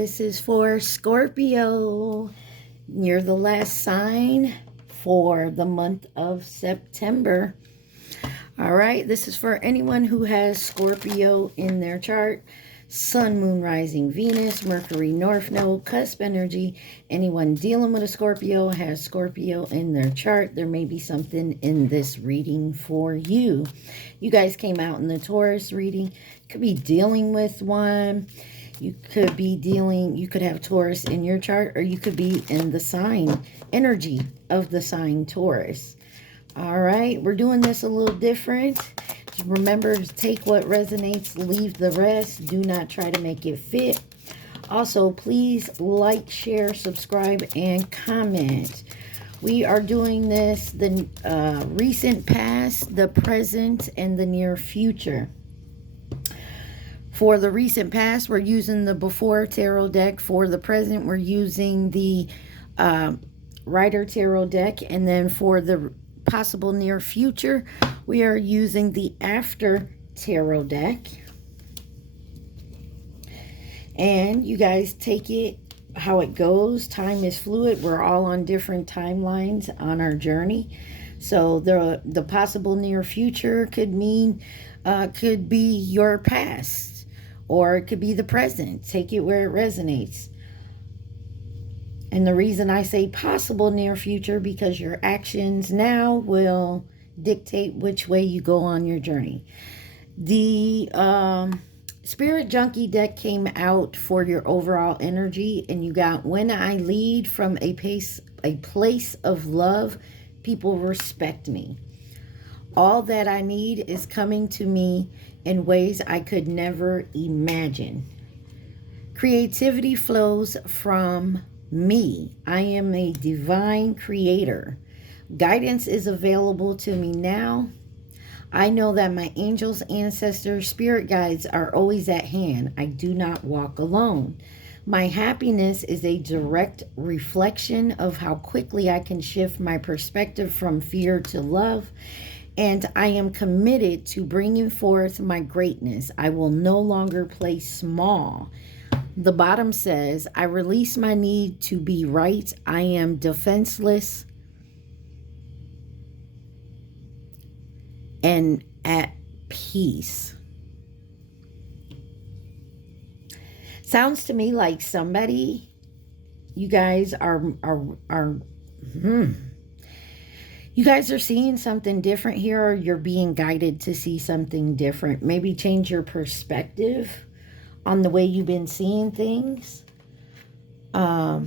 this is for Scorpio. You're the last sign for the month of September. All right, this is for anyone who has Scorpio in their chart. Sun, Moon, Rising, Venus, Mercury, North Node, cusp energy. Anyone dealing with a Scorpio has Scorpio in their chart. There may be something in this reading for you. You guys came out in the Taurus reading. Could be dealing with one. You could have Taurus in your chart, or you could be in the sign energy of the sign Taurus. All right, we're doing this a little different. Just remember to take what resonates, leave the rest. Do not try to make it fit. Also, please like, share, subscribe, and comment. We are doing this, the recent past, the present, and the near future. For the recent past, we're using the Before Tarot deck. For the present, we're using the Rider Tarot deck. And then for the possible near future, we are using the After Tarot deck. And you guys take it how it goes. Time is fluid. We're all on different timelines on our journey. So the possible near future could mean, could be your past. Or it could be the present. Take it where it resonates. And the reason I say possible near future, because your actions now will dictate which way you go on your journey. The Spirit Junkie deck came out for your overall energy. And you got, when I lead from a place of love, people respect me. All that I need is coming to me in ways I could never imagine. Creativity flows from me. I am a divine creator. Guidance is available to me now. I know that my angels, ancestors, spirit guides are always at hand. I do not walk alone. My happiness is a direct reflection of how quickly I can shift my perspective from fear to love. And I am committed to bringing forth my greatness. I will no longer play small. The bottom says, I release my need to be right. I am defenseless and at peace. Sounds to me like somebody, you guys you guys are seeing something different here, or you're being guided to see something different. Maybe change your perspective on the way you've been seeing things. I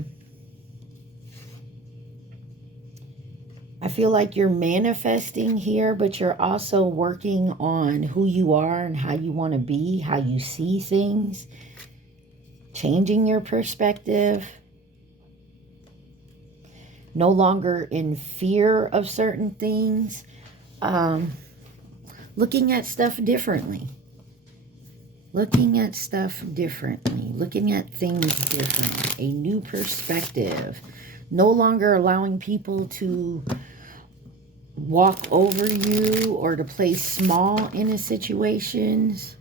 feel like you're manifesting here, but you're also working on who you are and how you want to be, how you see things. Changing your perspective. No longer in fear of certain things. Looking at stuff differently. Looking at stuff differently. Looking at things differently. A new perspective. No longer allowing people to walk over you or to play small in a situations.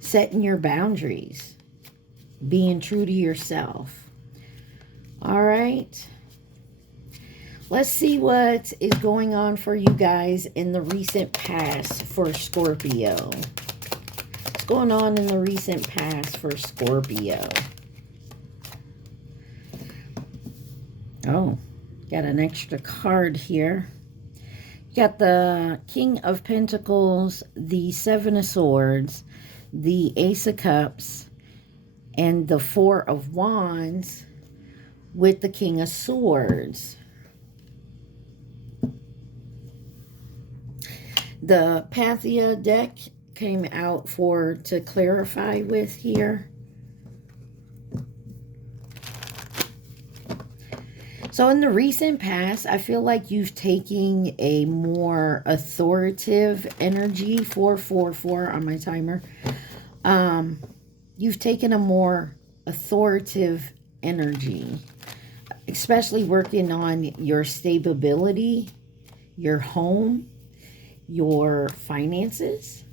Setting your boundaries. Being true to yourself. All right. Let's see what is going on for you guys in the recent past for Scorpio. What's going on in the recent past for Scorpio? Oh, got an extra card here. You got the King of Pentacles, the Seven of Swords, the Ace of Cups, and the Four of Wands, with the King of Swords. The Pythia deck came out to clarify with here. So in the recent past, I feel like you've taken a more authoritative energy, 444 on my timer. You've taken a more authoritative energy, especially working on your stability, your home, your finances.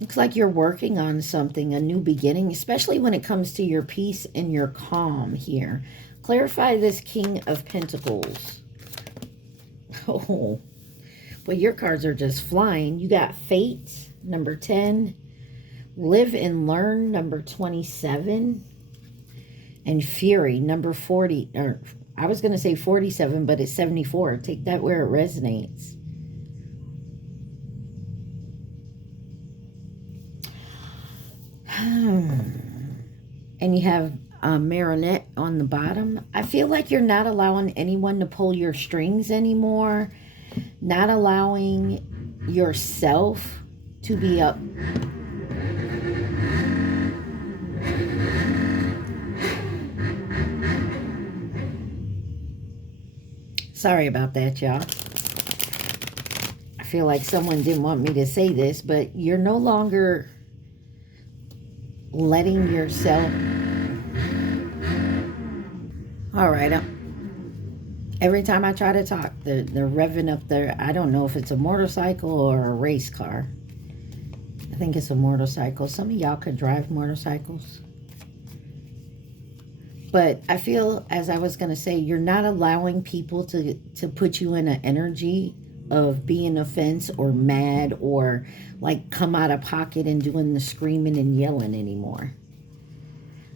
Looks like you're working on something, a new beginning, especially when it comes to your peace and your calm here. Clarify this King of Pentacles. Oh, but your cards are just flying. You got Fate, number 10. Live and Learn, number 27. And Fury, number 40. Or I was going to say 47, but it's 74. Take that where it resonates. And you have a marionette on the bottom. I feel like you're not allowing anyone to pull your strings anymore. Not allowing yourself to be up. Sorry about that, y'all. I feel like someone didn't want me to say this, but you're no longer letting yourself... All right. Every time I try to talk, they're revving up their... I don't know if it's a motorcycle or a race car. I think it's a motorcycle. Some of y'all could drive motorcycles. But I feel, as I was going to say, you're not allowing people to put you in an energy of being offense or mad or like come out of pocket and doing the screaming and yelling anymore.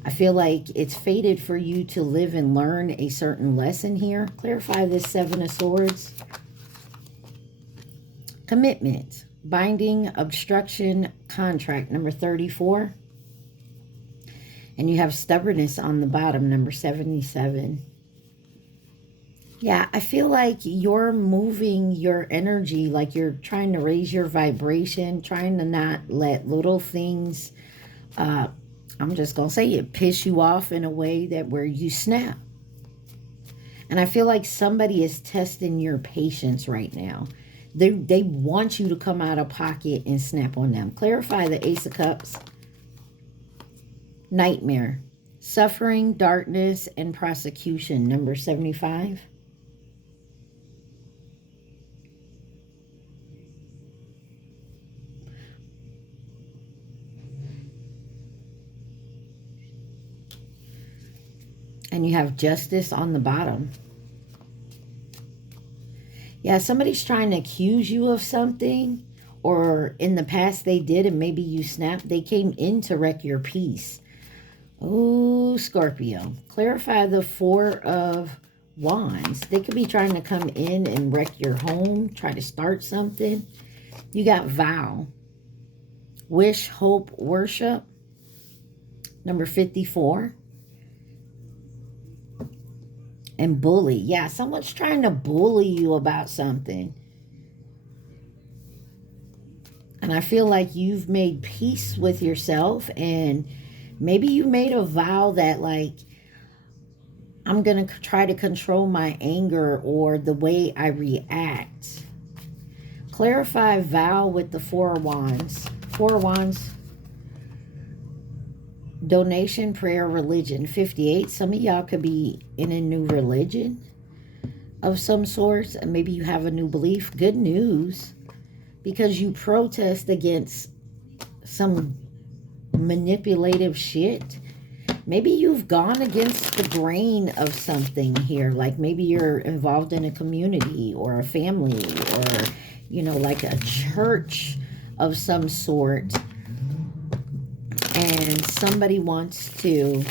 I feel like it's fated for you to live and learn a certain lesson here. Clarify this Seven of Swords. Commitment, binding, obstruction, contract, number 34. And you have stubbornness on the bottom, number 77. Yeah, I feel like you're moving your energy, like you're trying to raise your vibration, trying to not let little things, I'm just going to say it, piss you off in a way that where you snap. And I feel like somebody is testing your patience right now. They want you to come out of pocket and snap on them. Clarify the Ace of Cups. Nightmare, suffering, darkness, and prosecution, number 75. And you have justice on the bottom. Yeah, somebody's trying to accuse you of something, or in the past they did and maybe you snapped. They came in to wreck your peace. Oh, Scorpio. Clarify the Four of Wands. They could be trying to come in and wreck your home, try to start something. You got Vow. Wish, Hope, Worship. Number 54. And Bully. Yeah, someone's trying to bully you about something. And I feel like you've made peace with yourself, and maybe you made a vow that, like, I'm going to try to control my anger or the way I react. Clarify vow with the Four of Wands. Four of Wands. Donation, prayer, religion. 58. Some of y'all could be in a new religion of some sort. And maybe you have a new belief. Good news. Because you protest against some manipulative shit. Maybe you've gone against the grain of something here. Like maybe you're involved in a community or a family or, you know, like a church of some sort. And somebody wants to...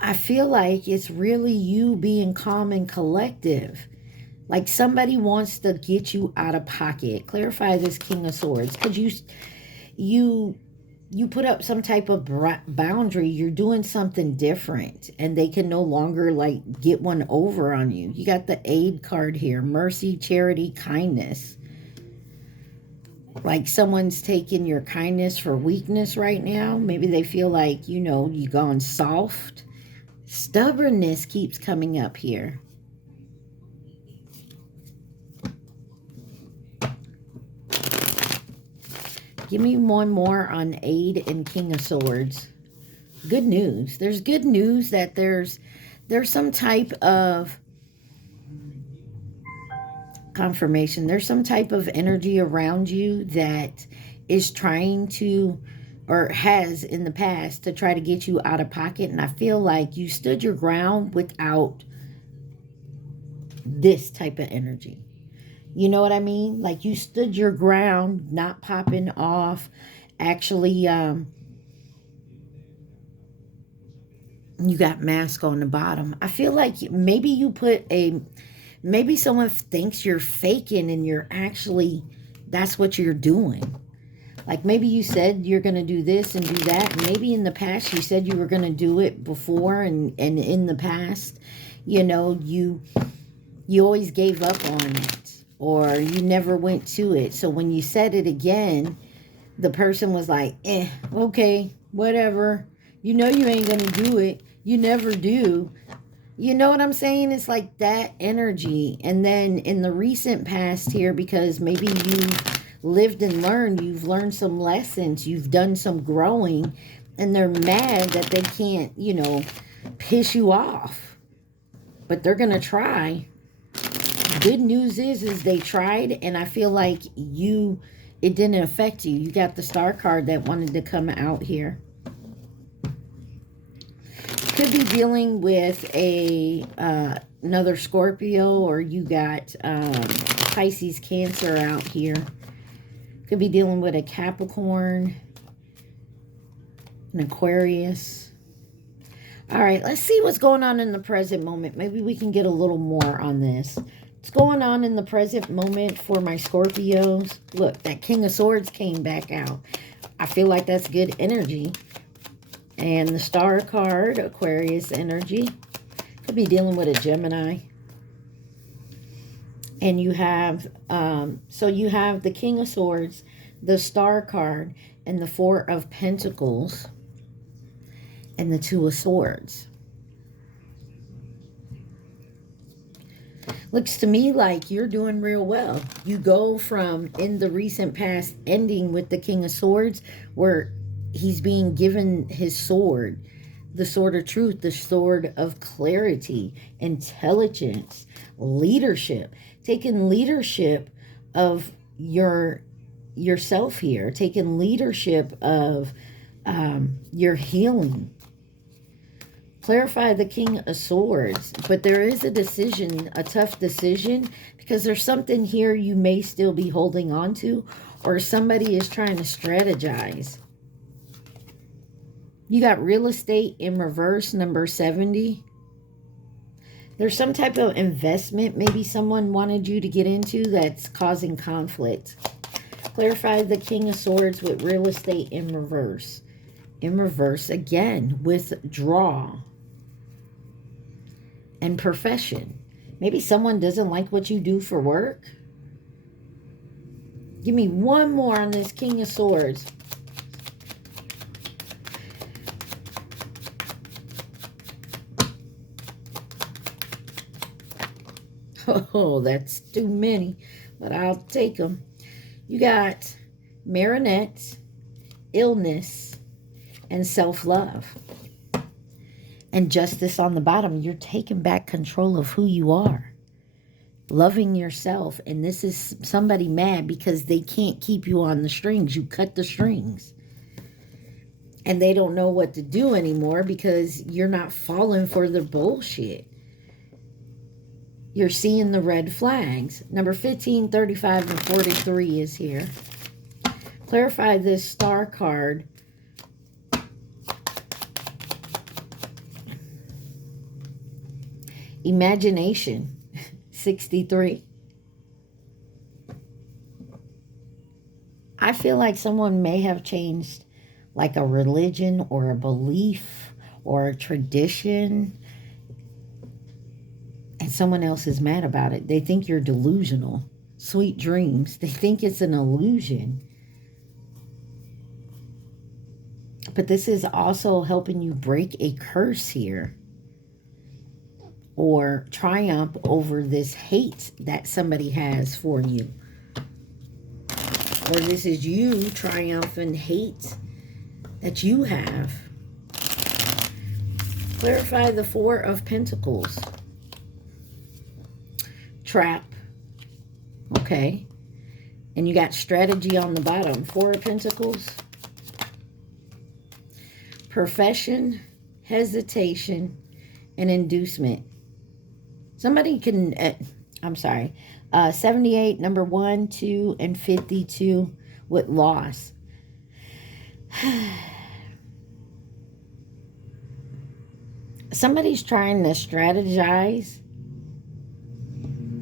I feel like it's really you being calm and collective. Like somebody wants to get you out of pocket. Clarify this King of Swords. Because you put up some type of boundary. You're doing something different. And they can no longer like get one over on you. You got the Aid card here. Mercy, charity, kindness. Like someone's taking your kindness for weakness right now. Maybe they feel like, you know, you've gone soft. Stubbornness keeps coming up here. Give me one more on Aid and King of Swords. Good news. There's good news that there's some type of confirmation. There's some type of energy around you that is trying to, or has in the past, to try to get you out of pocket. And I feel like you stood your ground without this type of energy. You know what I mean? Like you stood your ground, not popping off. Actually, you got mask on the bottom. I feel like maybe you put a, maybe someone thinks you're faking and you're actually, that's what you're doing. Like maybe you said you're going to do this and do that. And maybe in the past you said you were going to do it before. And in the past, you know, you always gave up on it. Or you never went to it. So when you said it again, the person was like, okay, whatever. You know you ain't going to do it. You never do. You know what I'm saying? It's like that energy. And then in the recent past here, because maybe you've lived and learned, you've learned some lessons, you've done some growing, and they're mad that they can't, you know, piss you off. But they're going to try. Good news is they tried, and I feel like it didn't affect you. You got the star card that wanted to come out here. Could be dealing with another Scorpio, or you got Pisces, Cancer out here. Could be dealing with a Capricorn, an Aquarius. All right, let's see what's going on in the present moment. Maybe we can get a little more on this. What's going on in the present moment for my Scorpios? Look, that King of Swords came back out. I feel like that's good energy. And the Star card, Aquarius energy. Could be dealing with a Gemini. And you have, so you have the King of Swords, the Star card, and the Four of Pentacles, and the Two of Swords. Looks to me like you're doing real well. You go from, in the recent past, ending with the King of Swords, where he's being given his sword, the sword of truth, the sword of clarity, intelligence, leadership. Taking leadership of yourself here. Taking leadership of your healing. Clarify the King of Swords. But there is a decision, a tough decision, because there's something here you may still be holding on to, or somebody is trying to strategize. You got real estate in reverse, number 70. There's some type of investment maybe someone wanted you to get into that's causing conflict. Clarify the King of Swords with real estate in reverse. In reverse again, withdraw. And profession. Maybe someone doesn't like what you do for work. Give me one more on this King of Swords. Oh, that's too many, but I'll take them. You got marionettes, illness, and self-love. And justice on the bottom. You're taking back control of who you are. Loving yourself. And this is somebody mad because they can't keep you on the strings. You cut the strings. And they don't know what to do anymore because you're not falling for the bullshit. You're seeing the red flags. Number 15, 35, and 43 is here. Clarify this Star card. Imagination, 63. I feel like someone may have changed like a religion or a belief or a tradition, and someone else is mad about it. They think you're delusional. Sweet dreams. They think it's an illusion. But this is also helping you break a curse here. Or triumph over this hate that somebody has for you. Or this is you triumphant hate that you have. Clarify the Four of Pentacles. Trap. Okay. And you got strategy on the bottom. 4 of Pentacles. Profession, hesitation, and inducement. Somebody can, I'm sorry, 78, number 1, 2, and 52 with loss. Somebody's trying to strategize,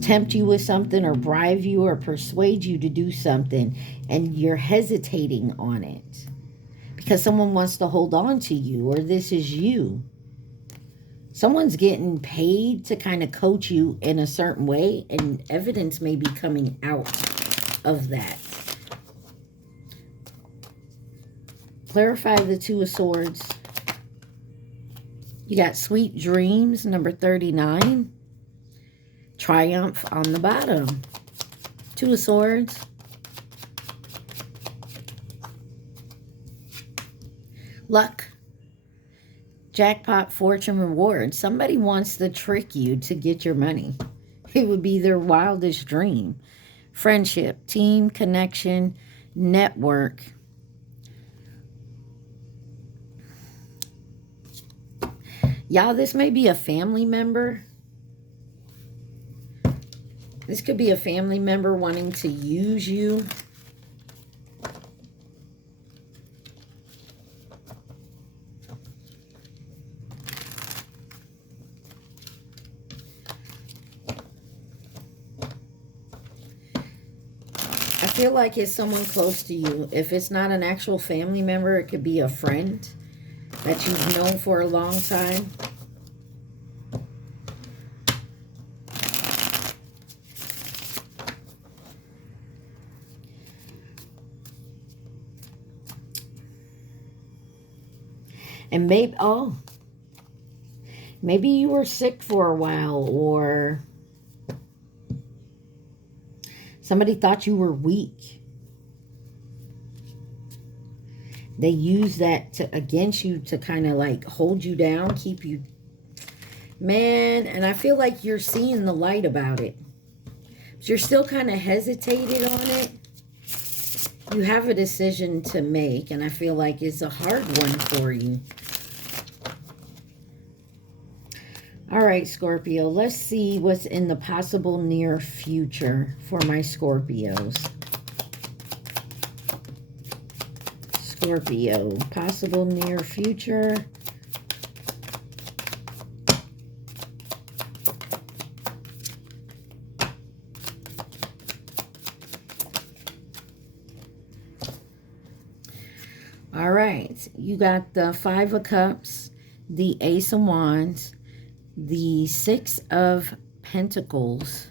tempt you with something, or bribe you or persuade you to do something, and you're hesitating on it because someone wants to hold on to you, or this is you. Someone's getting paid to kind of coach you in a certain way, and evidence may be coming out of that. Clarify the 2 of Swords. You got sweet dreams, number 39. Triumph on the bottom. 2 of Swords. Luck. Jackpot, fortune, reward. Somebody wants to trick you to get your money. It would be their wildest dream. Friendship, team, connection, network. Y'all, this may be a family member. This could be a family member wanting to use you. I feel like it's someone close to you. If it's not an actual family member, it could be a friend that you've known for a long time. And maybe, oh, maybe you were sick for a while, or somebody thought you were weak. They use that against you to kind of like hold you down, keep you, man. And I feel like you're seeing the light about it. But you're still kind of hesitated on it. You have a decision to make, and I feel like it's a hard one for you. All right, Scorpio, let's see what's in the possible near future for my Scorpios. Scorpio, possible near future. All right, you got the 5 of Cups, the Ace of Wands, the 6 of Pentacles,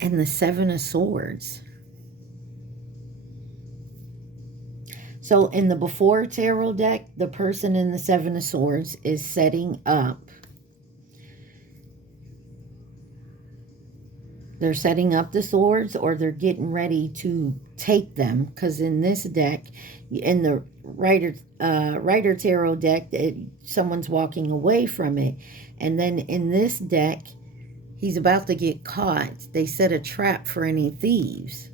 and the 7 of Swords. So in the before tarot deck, the person in the 7 of Swords is setting up. They're setting up the swords, or they're getting ready to take them. Because in this deck, in the Rider Tarot deck, someone's walking away from it. And then in this deck, he's about to get caught. They set a trap for any thieves.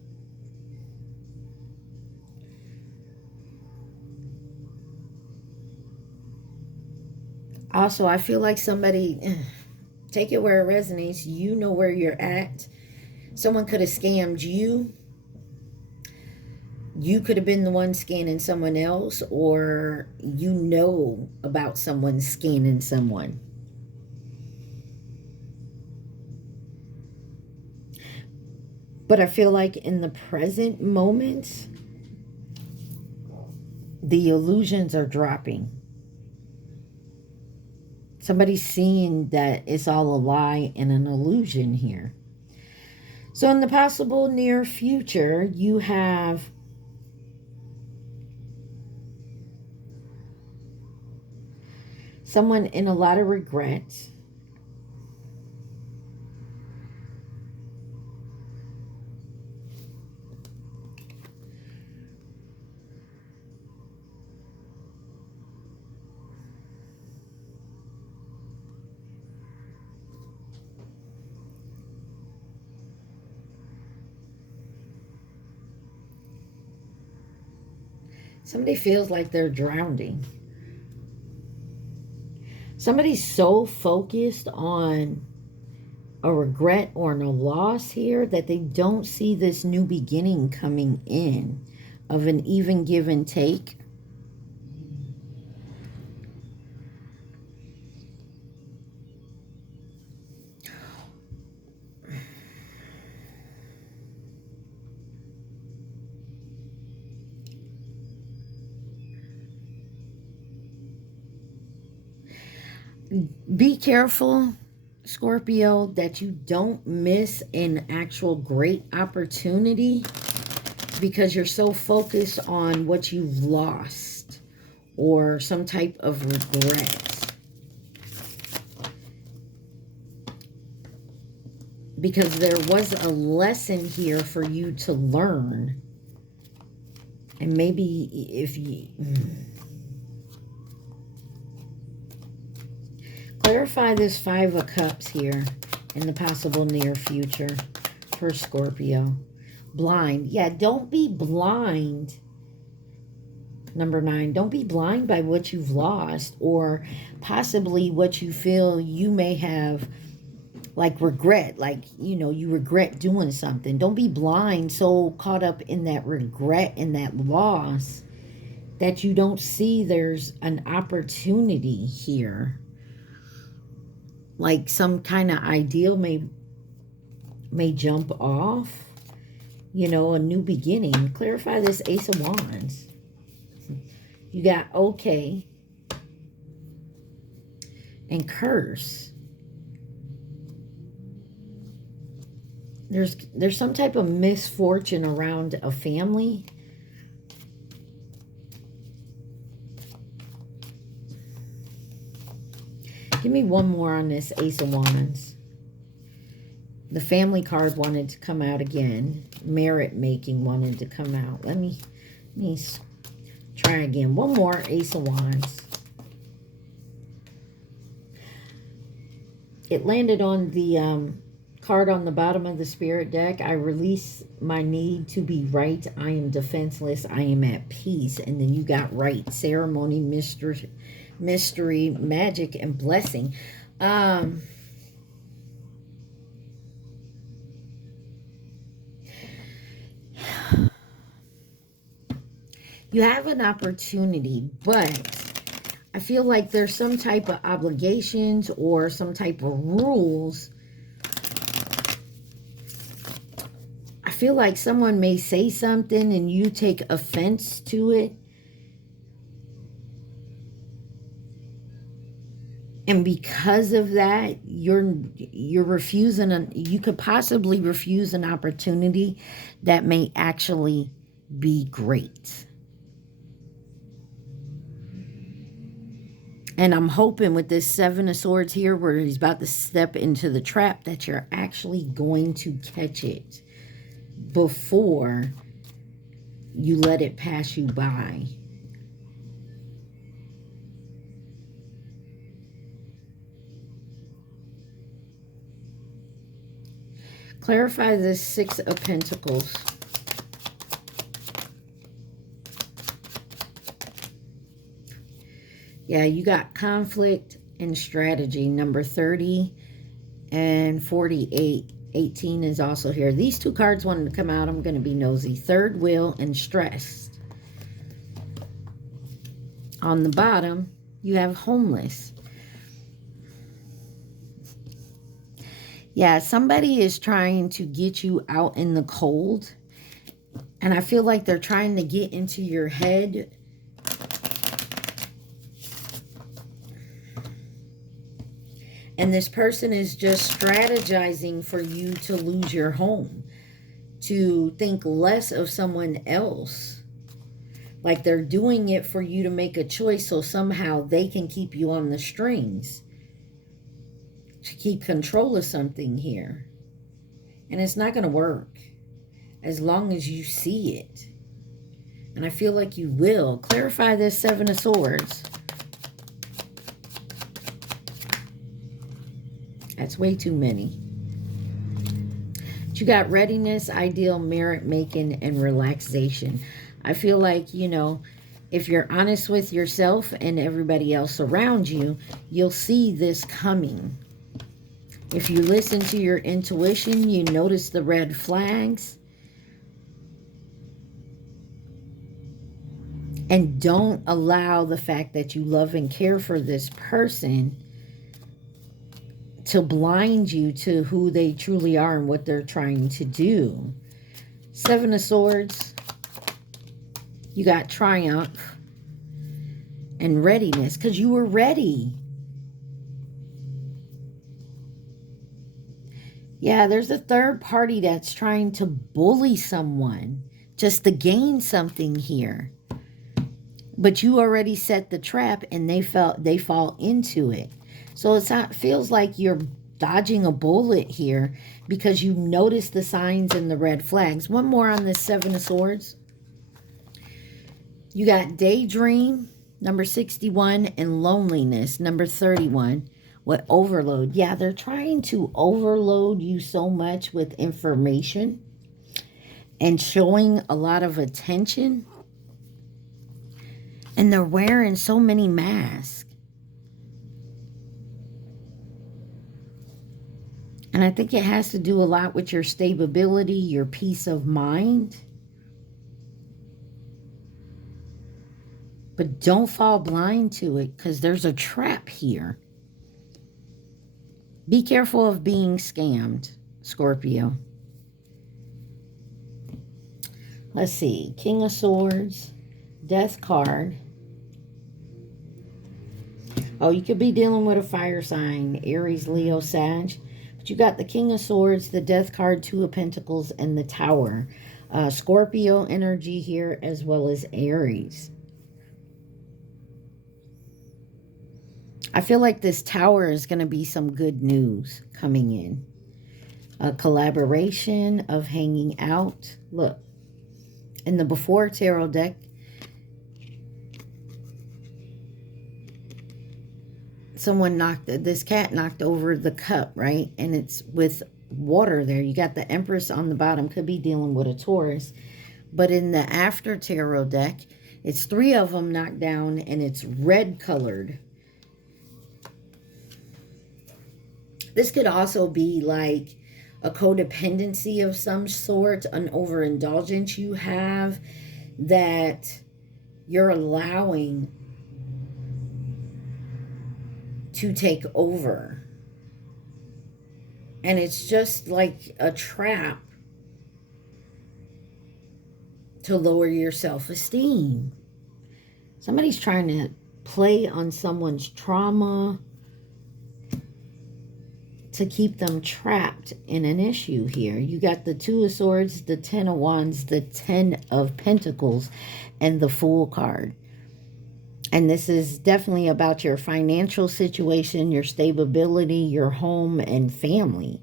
Also, I feel like somebody, take it where it resonates. You know where you're at. Someone could have scammed you. You could have been the one scanning someone else, or you know about someone scanning someone. But I feel like in the present moment, the illusions are dropping. Somebody's seeing that it's all a lie and an illusion here. So in the possible near future, you have someone in a lot of regrets. Somebody feels like they're drowning. Somebody's so focused on a regret or a loss here that they don't see this new beginning coming in of an even give and take. Be careful, Scorpio, that you don't miss an actual great opportunity because you're so focused on what you've lost or some type of regret. Because there was a lesson here for you to learn. And maybe if you... Clarify this Five of Cups here in the possible near future for Scorpio. Blind. Yeah, don't be blind. Number 9, don't be blind by what you've lost or possibly what you feel you may have, like regret. Like, you know, you regret doing something. Don't be blind, so caught up in that regret and that loss that you don't see there's an opportunity here. Like some kind of ideal may jump off. You know, a new beginning. Clarify this Ace of Wands. You got okay and curse. There's some type of misfortune around a family. Give me one more on this Ace of Wands. The family card wanted to come out again. Merit making wanted to come out. Let me try again. One more Ace of Wands. It landed on the card on the bottom of the Spirit deck. I release my need to be right. I am defenseless. I am at peace. And then you got right. Ceremony, mystery, magic, and blessing. You have an opportunity, but I feel like there's some type of obligations or some type of rules. I feel like someone may say something and you take offense to it. And because of that, you're refusing, you could possibly refuse an opportunity that may actually be great. And I'm hoping with this Seven of Swords here, where he's about to step into the trap, that you're actually going to catch it before you let it pass you by. Clarify this Six of Pentacles. Yeah, you got conflict and strategy. Number 30 and 48. 18 is also here. These two cards wanted to come out. I'm going to be nosy. Third wheel and stressed. On the bottom, you have homeless. Yeah, somebody is trying to get you out in the cold. And I feel like they're trying to get into your head. And this person is just strategizing for you to lose your home. To think less of someone else. Like they're doing it for you to make a choice so somehow they can keep you on the strings. To keep control of something here. And it's not going to work. As long as you see it. And I feel like you will. Clarify this Seven of Swords. That's way too many. But you got readiness, ideal, merit making, and relaxation. I feel like, you know, If you're honest with yourself and everybody else around you, you'll see this coming. If you listen to your intuition, you notice the red flags. And don't allow the fact that you love and care for this person to blind you to who they truly are and what they're trying to do. Seven of Swords. You got triumph and readiness because you were ready. Yeah, there's a third party that's trying to bully someone just to gain something here. But you already set the trap and they fall into it. So it feels like you're dodging a bullet here because you notice the signs and the red flags. One more on this Seven of Swords. You got daydream, number 61, and loneliness, number 31. What overload? Yeah, they're trying to overload you so much with information and showing a lot of attention. And they're wearing so many masks. And I think it has to do a lot with your stability, your peace of mind. But don't fall blind to it because there's a trap here. Be careful of being scammed, Scorpio. Let's see. King of Swords, Death card. Oh, you could be dealing with a fire sign, Aries, Leo, Sag. But you got the King of Swords, the Death card, Two of Pentacles, and the Tower. Scorpio energy here as well as Aries. I feel like this Tower is going to be some good news coming in. A collaboration of hanging out. Look, in the Before Tarot deck, this cat knocked over the cup, right? And it's with water there. You got the Empress on the bottom. Could be dealing with a Taurus. But in the After Tarot deck, it's 3 of them knocked down and it's red colored. This could also be like a codependency of some sort, an overindulgence you have that you're allowing to take over. And it's just like a trap to lower your self-esteem. Somebody's trying to play on someone's trauma to keep them trapped in an issue here. You got the Two of Swords, the Ten of Wands, the Ten of Pentacles, and the Fool card. And this is definitely about your financial situation, your stability, your home, and family.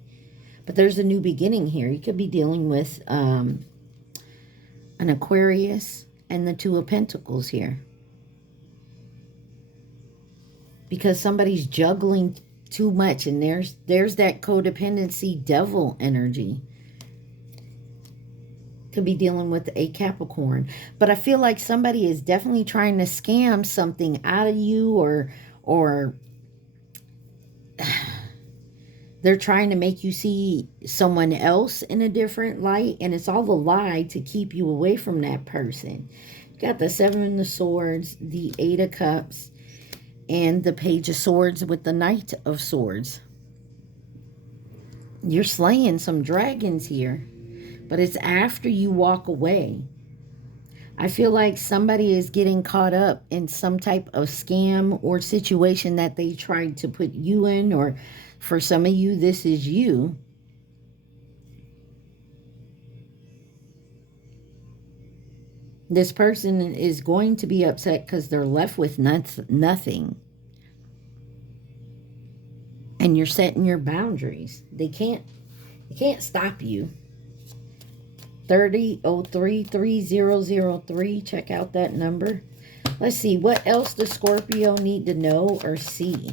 But there's a new beginning here. You could be dealing with an Aquarius and the Two of Pentacles here. Because somebody's juggling too much, and there's that codependency devil energy. Could be dealing with a Capricorn. But I feel like somebody is definitely trying to scam something out of you, or they're trying to make you see someone else in a different light, and it's all a lie to keep you away from that person. You got the Seven of Swords, the Eight of Cups, and the Page of Swords with the Knight of Swords. You're slaying some dragons here, but it's after you walk away. I feel like somebody is getting caught up in some type of scam or situation that they tried to put you in, or for some of you, this is you. This person is going to be upset because they're left with nothing. And you're setting your boundaries. They can't stop you. 30033003. Check out that number. Let's see. What else does Scorpio need to know or see?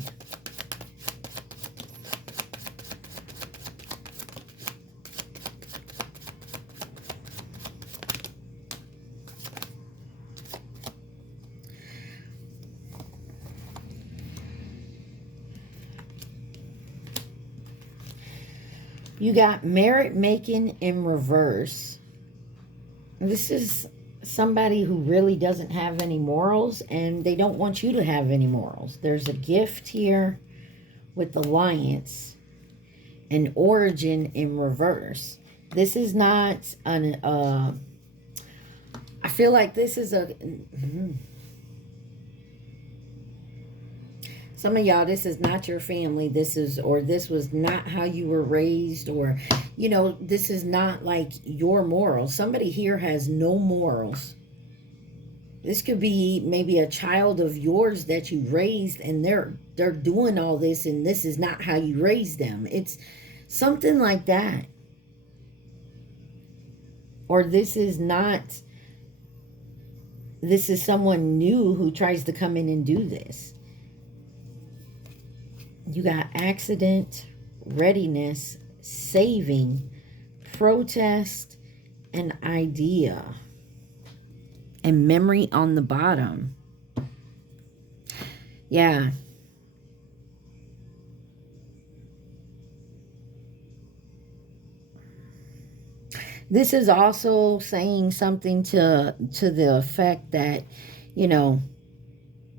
You got merit making in reverse. This is somebody who really doesn't have any morals, and they don't want you to have any morals. There's a gift here with alliance and origin in reverse. This is not an I feel like this is a some of y'all, this is not your family. This was not how you were raised, or, you know, this is not like your morals. Somebody here has no morals. This could be maybe a child of yours that you raised, and they're doing all this, and this is not how you raised them. It's something like that. Or this is someone new who tries to come in and do this. You got accident, readiness, saving, protest, and idea. And memory on the bottom. Yeah. This is also saying something to the effect that, you know,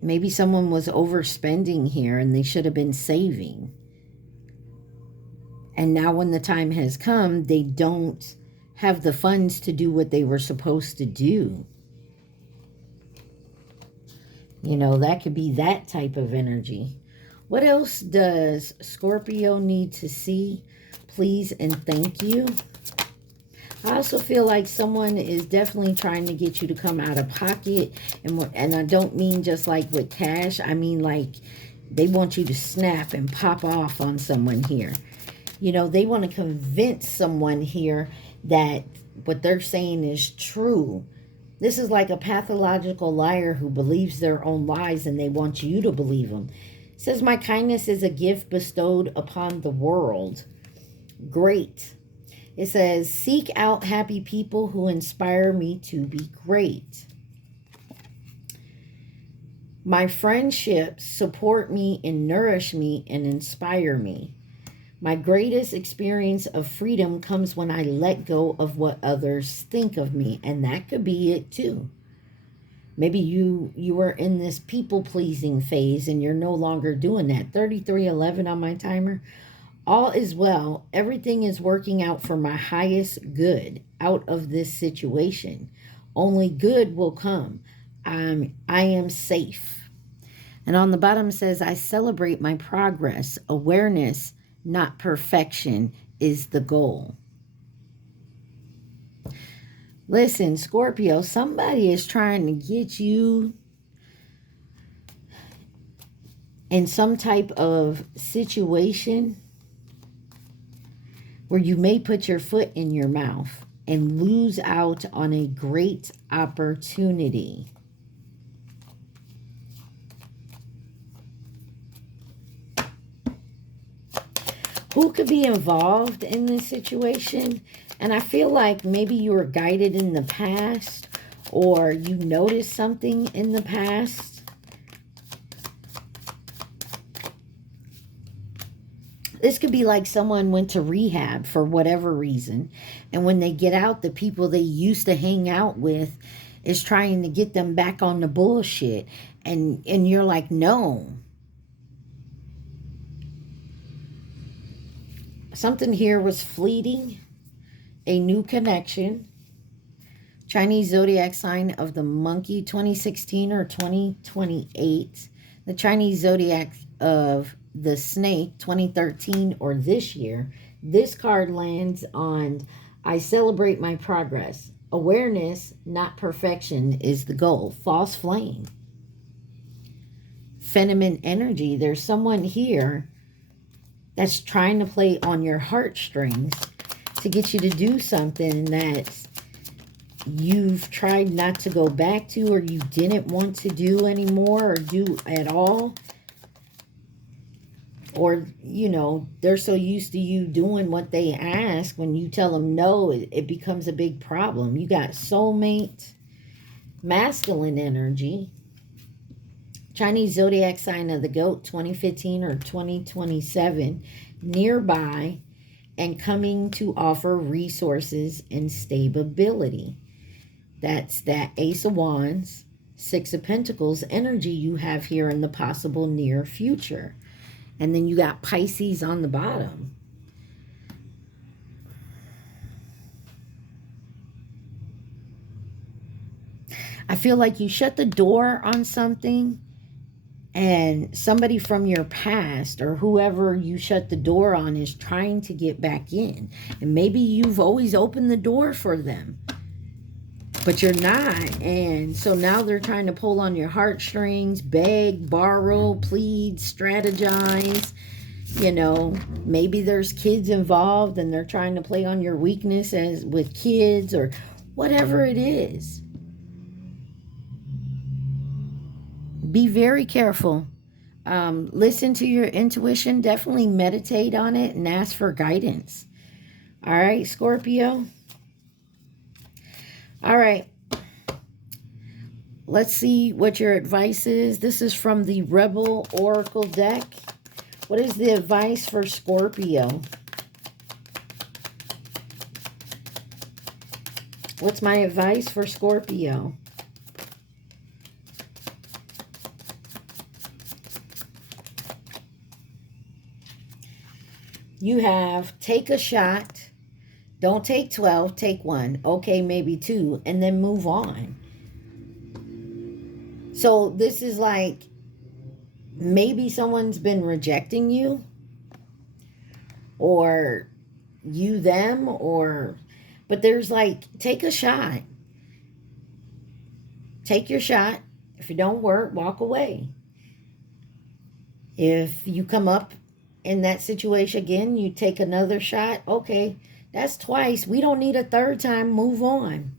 maybe someone was overspending here and they should have been saving. And now when the time has come, they don't have the funds to do what they were supposed to do. You know, that could be that type of energy. What else does Scorpio need to see? Please and thank you. I also feel like someone is definitely trying to get you to come out of pocket. And I don't mean just like with cash. I mean like they want you to snap and pop off on someone here. You know, they want to convince someone here that what they're saying is true. This is like a pathological liar who believes their own lies and they want you to believe them. It says, my kindness is a gift bestowed upon the world. Great. It says, seek out happy people who inspire me to be great. My friendships support me and nourish me and inspire me. My greatest experience of freedom comes when I let go of what others think of me. And that could be it too. Maybe you were in this people-pleasing phase and you're no longer doing that. 3311 on my timer. All is well. Everything is working out for my highest good out of this situation. Only good will come. I am safe. And on the bottom says, I celebrate my progress. Awareness, not perfection, is the goal. Listen, Scorpio, somebody is trying to get you in some type of situation where you may put your foot in your mouth and lose out on a great opportunity. Who could be involved in this situation? And I feel like maybe you were guided in the past, or you noticed something in the past. This could be like someone went to rehab for whatever reason. And when they get out, the people they used to hang out with is trying to get them back on the bullshit. And you're like, no. Something here was fleeting. A new connection. Chinese zodiac sign of the monkey, 2016 or 2028. The Chinese zodiac of the snake, 2013 or this year. This card lands on, I celebrate my progress. Awareness, not perfection, is the goal. False flame. Feminine energy. There's someone here that's trying to play on your heartstrings to get you to do something that you've tried not to go back to, or you didn't want to do anymore or do at all. Or, you know, they're so used to you doing what they ask. When you tell them no, it becomes a big problem. You got soulmate, masculine energy. Chinese zodiac sign of the goat, 2015 or 2027. Nearby. and coming to offer resources and stability. That's that Ace of Wands, Six of Pentacles energy you have here in the possible near future. And then you got Pisces on the bottom. I feel like you shut the door on something and somebody from your past or whoever you shut the door on is trying to get back in. And maybe you've always opened the door for them, but you're not. And so now they're trying to pull on your heartstrings, beg, borrow, plead, strategize. You know, maybe there's kids involved and they're trying to play on your weakness as with kids or whatever it is. Be very careful. Listen to your intuition. Definitely meditate on it and ask for guidance. All right, Scorpio. All right. Let's see what your advice is. This is from the Rebel Oracle deck. What is the advice for Scorpio? What's my advice for Scorpio? You have take a shot. Don't take 12, take 1. Okay, maybe 2, and then move on. So this is like maybe someone's been rejecting you or you them or but there's like take a shot. Take your shot. If it don't work, walk away. If you come up in that situation again, you take another shot. Okay, that's twice. We don't need a third time. Move on.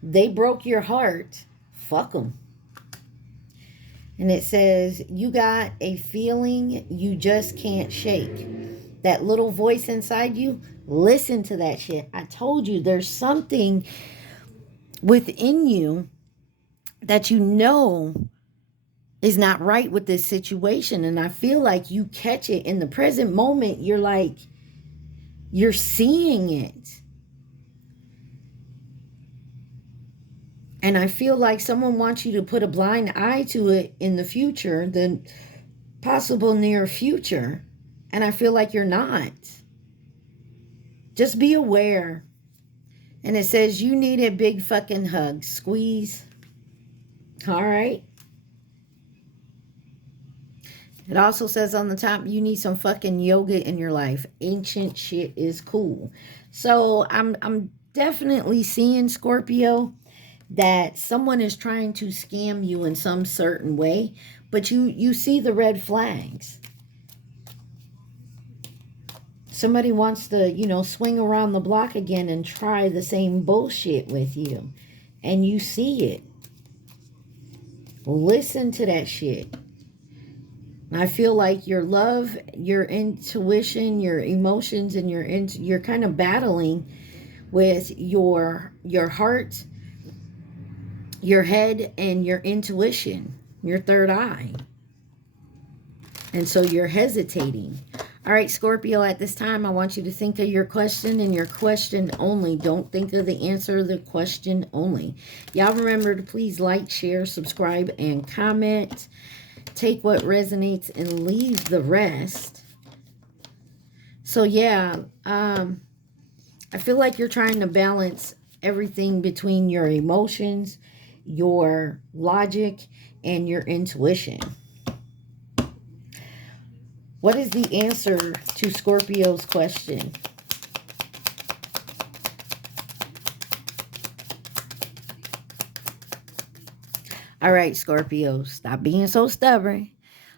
They broke your heart. Fuck them. And it says, you got a feeling you just can't shake. That little voice inside you, listen to that shit. I told you there's something within you that you know is not right with this situation. And I feel like you catch it in the present moment. You're like, you're seeing it. And I feel like someone wants you to put a blind eye to it in the future, the possible near future. And I feel like you're not. Just be aware. And it says you need a big fucking hug. Squeeze. All right. It also says on the top, you need some fucking yoga in your life. Ancient shit is cool. So I'm definitely seeing, Scorpio, that someone is trying to scam you in some certain way. But you see the red flags. Somebody wants to, you know, swing around the block again and try the same bullshit with you. And you see it. Listen to that shit. I feel like your love, your intuition, your emotions, and you're kind of battling with your heart, your head, and your intuition, your third eye. And so you're hesitating. All right, Scorpio, at this time, I want you to think of your question and your question only. Don't think of the answer, the question only. Y'all remember to please like, share, subscribe, and comment. Take what resonates and leave the rest. So yeah, I feel like you're trying to balance everything between your emotions, your logic, and your intuition. What is the answer to Scorpio's question? All right, Scorpio, stop being so stubborn.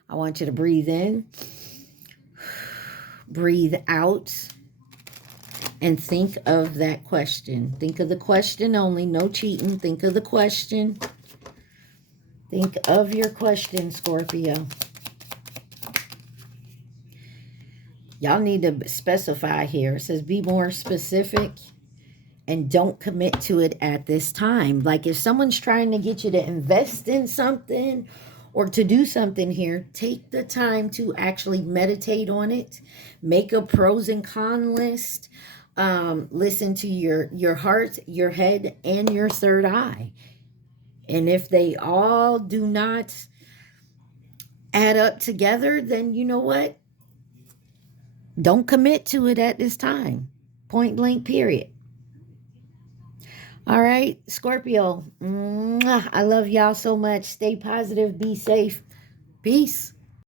I want you to breathe in, breathe out, and think of that question. Think of the question only, no cheating. Think of the question. Think of your question, Scorpio. Y'all need to specify here. It says be more specific. And don't commit to it at this time. Like if someone's trying to get you to invest in something or to do something here, take the time to actually meditate on it, make a pros and con list, listen to your heart, your head, and your third eye. And if they all do not add up together, then you know what? Don't commit to it at this time. Point blank, period. All right, Scorpio. I love y'all so much. Stay positive. Be safe. Peace.